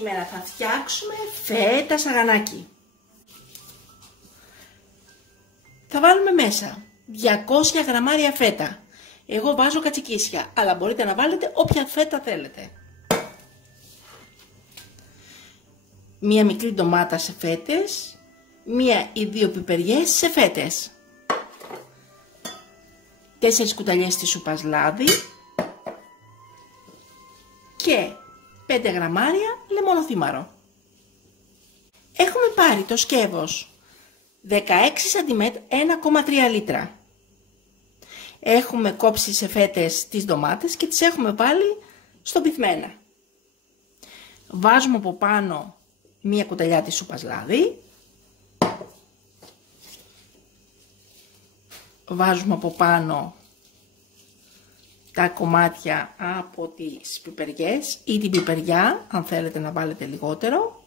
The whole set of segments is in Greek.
Σήμερα θα φτιάξουμε φέτα σαγανάκι. Θα βάλουμε μέσα 200 γραμμάρια φέτα. Εγώ βάζω κατσικίσια, αλλά μπορείτε να βάλετε όποια φέτα θέλετε. Μία μικρή ντομάτα σε φέτες, μία ή δύο πιπεριές σε φέτες. 4 κουταλιές της σούπας λάδι και 5 γραμμάρια λεμονοθύμαρο. Έχουμε πάρει το σκεύος 16 cm 1,3 λίτρα. Έχουμε κόψει σε φέτες τις ντομάτες και τις έχουμε βάλει στο πυθμένα. Βάζουμε από πάνω μία κουταλιά της σούπας λάδι. Βάζουμε από πάνω τα κομμάτια από τις πιπεριές ή την πιπεριά, αν θέλετε να βάλετε λιγότερο.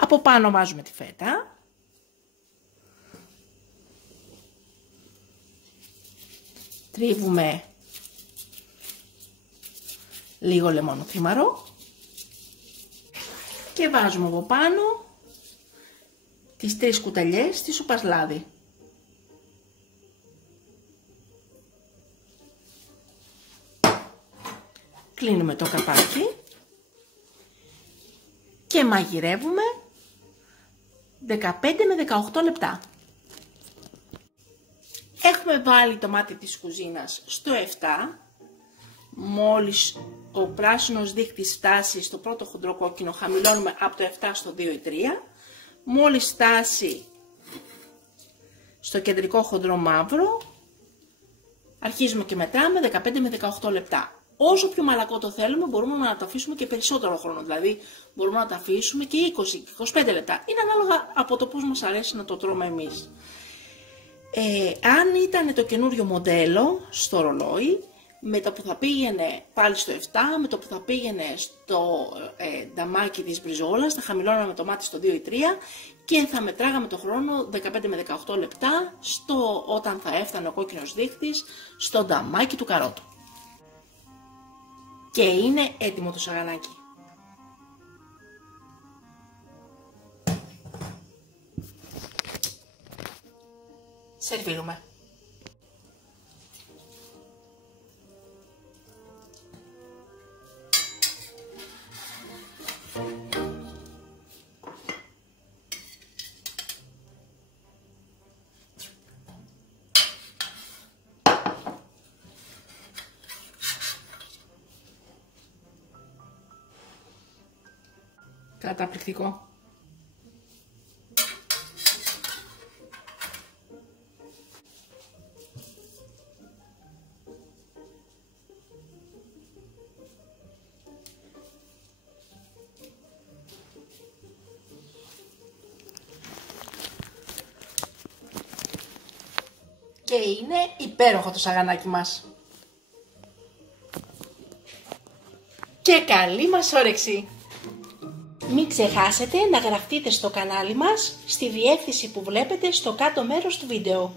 Από πάνω βάζουμε τη φέτα. Τρίβουμε λίγο λεμονοθύμαρο και βάζουμε από πάνω τις 3 κουταλιές της σούπας λάδι. Κλείνουμε το καπάκι και μαγειρεύουμε 15 με 18 λεπτά. Έχουμε βάλει το μάτι της κουζίνας στο 7. Μόλις ο πράσινος δείχτης φτάσει στο πρώτο χοντρό κόκκινο, χαμηλώνουμε από το 7 στο 2 ή 3. Μόλις φτάσει στο κεντρικό χοντρό μαύρο, αρχίζουμε και μετράμε 15 με 18 λεπτά. Όσο πιο μαλακό το θέλουμε, μπορούμε να το αφήσουμε και περισσότερο χρόνο. Δηλαδή, μπορούμε να το αφήσουμε και 20-25 λεπτά. Είναι ανάλογα από το πώς μας αρέσει να το τρώμε εμείς. Αν ήταν το καινούριο μοντέλο στο ρολόι, με το που θα πήγαινε πάλι στο 7, με το που θα πήγαινε στο νταμάκι της μπριζόλας, θα χαμηλώναμε το μάτι στο 2 ή 3 και θα μετράγαμε το χρόνο 15 με 18 λεπτά όταν θα έφτανε ο κόκκινος δείχτης στο νταμάκι του καρότου. Και είναι έτοιμο το σαγανάκι. Σερβίρουμε. Καταπληκτικό. Και είναι υπέροχο το σαγανάκι μας. Και καλή μας όρεξη! Μην ξεχάσετε να γραφτείτε στο κανάλι μας στη διεύθυνση που βλέπετε στο κάτω μέρος του βίντεο.